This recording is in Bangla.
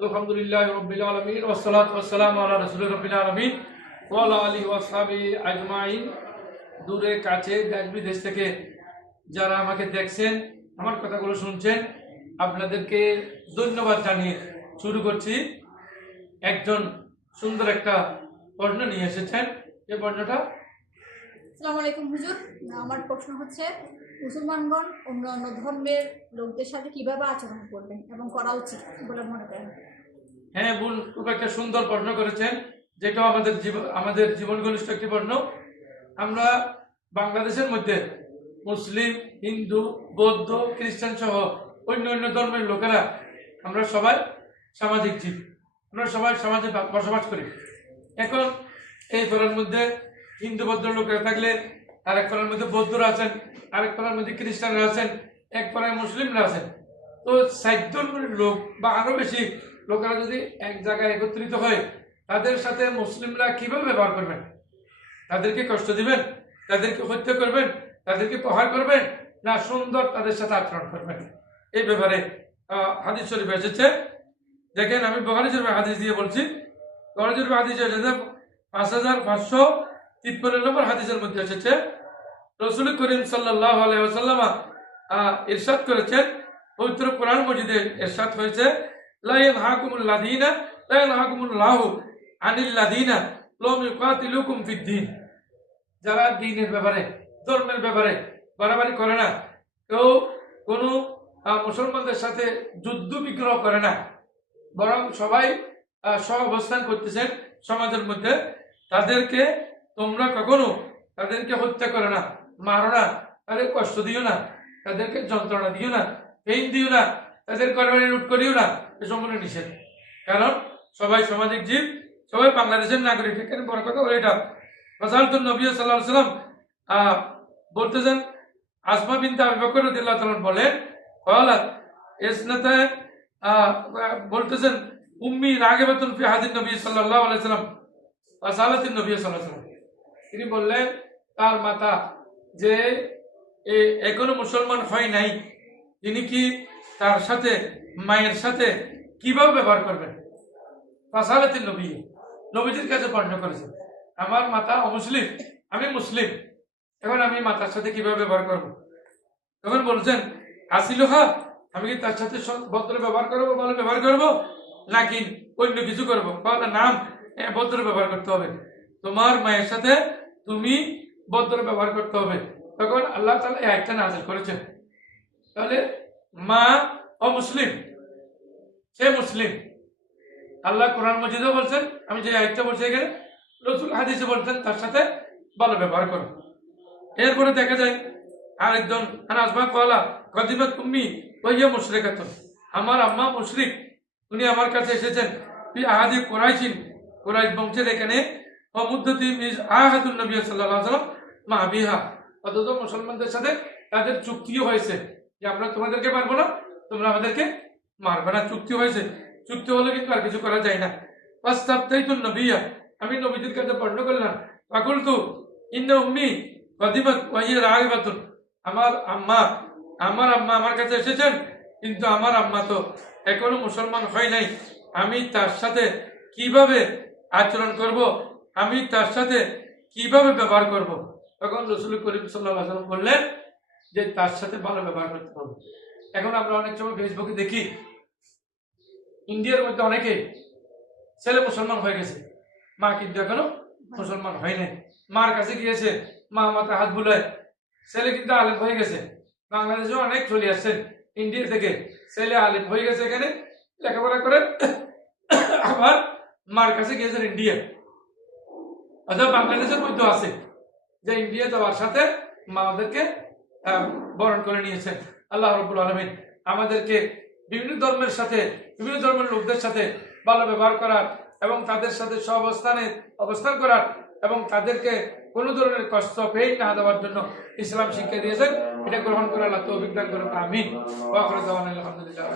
আলহামদুলিল্লাহ রাব্বিল আলামিন ওয়াসসালাতু ওয়াসসালামু আলা রাসূলির রাব্বিল আলামিন ওয়া আলা আলিহি ওয়া সাহবিহি আজমাইন। দূরে কাছে দেশ বিদেশ থেকে যারা আমাকে দেখছেন, আমার কথাগুলো শুনছেন, আপনাদেরকে ধন্যবাদ জানিয়ে শুরু করছি। একজন সুন্দর একটা প্রশ্ন নিয়ে এসেছেন। এই প্রশ্নটা, আসসালামু আলাইকুম হুজুর। আমার প্রশ্ন হচ্ছে, মুসলমানগণ অন্য অন্য ধর্মের লোকদের সাথে কিভাবে আচরণ করবেন এবং করা উচিত বলে মনে করেন? হ্যাঁ বোন, খুব একটা সুন্দর প্রশ্ন করেছেন, যেটা আমাদের জীবন ঘনিষ্ঠ একটি প্রশ্ন। আমরা বাংলাদেশের মধ্যে মুসলিম, হিন্দু, বৌদ্ধ, খ্রিস্টান সহ অন্য অন্য ধর্মের লোকেরা আমরা সবাই সামাজিক জীব। আমরা সবাই সমাজে বসবাস করি। এখন এই পাড়ার মধ্যে হিন্দু বৌদ্ধ লোকেরা থাকলে আরেক পাড়ার মধ্যে বৌদ্ধরা আছেন, আরেক পাড়ার মধ্যে খ্রিস্টানরা আছেন, এক পাড়ায় মুসলিমরা আছেন। তো ৬০ ধর্মের লোক বা আরো বেশি লোকেরা যদি এক জায়গায় একত্রিত হয়, তাদের সাথে মুসলিমরা কিভাবে ব্যবহার করবেন? তাদেরকে কষ্ট দিবেন, তাদেরকে হত্যা করবেন, তাদেরকে প্রহার করবেন, না সুন্দর তাদের সাথে আচরণ করবেন? এই ব্যাপারে হাদিস শরীফ এসেছে। দেখেন, আমি বুখারী শরীফের হাদিস দিয়ে বলছি। বুখারী শরীফের হাদিস এসেছে 5553 নম্বর হাদিসের মধ্যে এসেছে, রাসূল করিম সাল্লাল্লাহু আলাইহি ওয়াসাল্লাম ইরশাদ করেছেন, পবিত্র কোরআন মজিদে ইরশাদ হয়েছে, লা ইয়ানহাকুমুল্লাহু আনিল লাযিনা লাম ইউকাতিলুকুম ফিদ-দীন। যারা দ্বীনের ব্যাপারে, ধর্মের ব্যাপারে বাড়াবাড়ি করে না, কেউ কোনো মুসলমানদের সাথে যুদ্ধ বিগ্রহ করে না, বরং সবাই সহ অবস্থান করতেছেন সমাজের মধ্যে, তাদেরকে তোমরা কখনো তাদেরকে হত্যা করো না, মারো না, তাদের কষ্ট দিও না, তাদেরকে যন্ত্রণা দিও না, পেইন দিও না, তাদের ঘরে লুট করিও না। এ সম্পূর্ণ নিষেধ। কারণ সবাই সামাজিক জীব, সবাই বাংলাদেশের নাগরিক। এখানে বড় কথা হলো এটা, রাসূলুল্লাহ নবী সাল্লাল্লাহু আলাইহি ওয়াসাল্লাম বলতেছেন, আসমা বিনতে আবু বকর রাদিয়াল্লাহু তাআলা বলেন, ক্বালাত ইসনাতা, বলতেছেন, উম্মি রাগিবাতুন ফি হাদিস নবী সাল্লাল্লাহু আলাইহি ওয়াসাল্লাম ওয়া সালাতিন নবী সাল্লাল্লাহু আলাইহি ওয়াসাল্লাম। তিনি বললেন, তার মাতা যে এখনো মুসলমান হয় নাই, তিনি কি তার সাথে, মায়ের সাথে কিভাবে ব্যবহার করবেন? ফাসালাতিন নবী, নবীজির কাছে প্রশ্ন করেছেন, আমার মাতা অমুসলিম, আমি মুসলিম, এখন আমি মাতার সাথে কিভাবে ব্যবহার করব? তখন বলছেন, আসিলুহা, আমি কি তার সাথে ভদ্র ব্যবহার করবো, ভালো ব্যবহার করবো, নাকি অন্য কিছু করবো? নাম ভদ্র ব্যবহার করতে হবে, তোমার মায়ের সাথে তুমি ভদ্র ব্যবহার করতে হবে। তখন আল্লাহ তাআলা এই আয়াতটা নাযিল করেছেন। তাহলে মা অমুসলিম, সে মুসলিম। আল্লাহ কোরআন মজিদেও বলছেন, আমি যে আয়াতটা বলছি এখানে, রাসূল হাদিসে বলছেন তার সাথে ভালো ব্যবহার করো। এরপরে দেখা যায় আরেকজন, আনাসমা কলা কদিমাত উম্মি ওয়া হিয়া মুশরিকাতুন, আমার আম্মা মুশরিক, উনি আমার কাছে এসেছেন, ফি আহাদি কুরাইশিন, কুরাইশ বংশের এখানে, ওয়া মুদ্দাতি মিজ আহাদুন নবী সাল্লাল্লাহু আলাইহি ওয়াসাল্লাম মা বিহা, অথচ মুসলমানদের সাথে তাদের চুক্তিও হয়েছে যে আমরা তোমাদেরকে মারবো না, তোমরা আমাদেরকে মারবে না, চুক্তি হয়েছে। চুক্তি হলে কিন্তু আর কিছু করা যায় না। ফাস্তাফতাইতুন নবিয়্যা, আমি নবীদের কাছে প্রশ্ন করলাম, ফাকুলতু ইন্না উম্মি কদিমাত ওয়া হিয়া রাগিবাতুন, আমার আম্মা আমার কাছে এসেছেন, কিন্তু আমার আম্মা তো এখনো মুসলমান হয় নাই, আমি তার সাথে কিভাবে আচরণ করব, আমি তার সাথে কিভাবে ব্যবহার করব? তখন রাসূল করিম সাল্লাল্লাহু আলাইহি ওয়াসাল্লাম বললেন যে তার সাথে ভালো ব্যবহার করতে হবে। এখন আমরা অনেক সময় ফেসবুকে দেখি, ইন্ডিয়ার মধ্যে অনেকে ছেলে মুসলমান হয়ে গেছে, মা কিন্তু এখনো মুসলমান হয় নাই। মার কাছে গিয়েছে, মা মাথায় হাত বুলায়, ছেলে কিন্তু আলেম হয়ে গেছে। বাংলাদেশেও অনেক চলে আসছেন ইন্ডিয়া থেকে, ছেলে আলেম হয়ে গেছে, এখানে লেখাপড়া করে, আবার মার কাছে গিয়েছেন ইন্ডিয়া। অথবা বাংলাদেশের মধ্যে আছে যে ইন্ডিয়া যাওয়ার সাথে মা ওদেরকে বরণ করে নিয়েছেন। আল্লাহ রাব্বুল আলামিন আমাদেরকে বিভিন্ন ধর্মের সাথে, বিভিন্ন ধর্মের লোকদের সাথে ভালো ব্যবহার করার এবং তাদের সাথে অবস্থান করার এবং তাদেরকে কোনো ধরনের কষ্ট পেয়ে না দেওয়ার জন্য ইসলাম শিক্ষা দিয়েছেন। এটা গ্রহণ করে আল্লাহ তৌফিক দান করুন, আমিন। ওয়া আখিরু দাওয়ানা আলহামদুলিল্লাহ।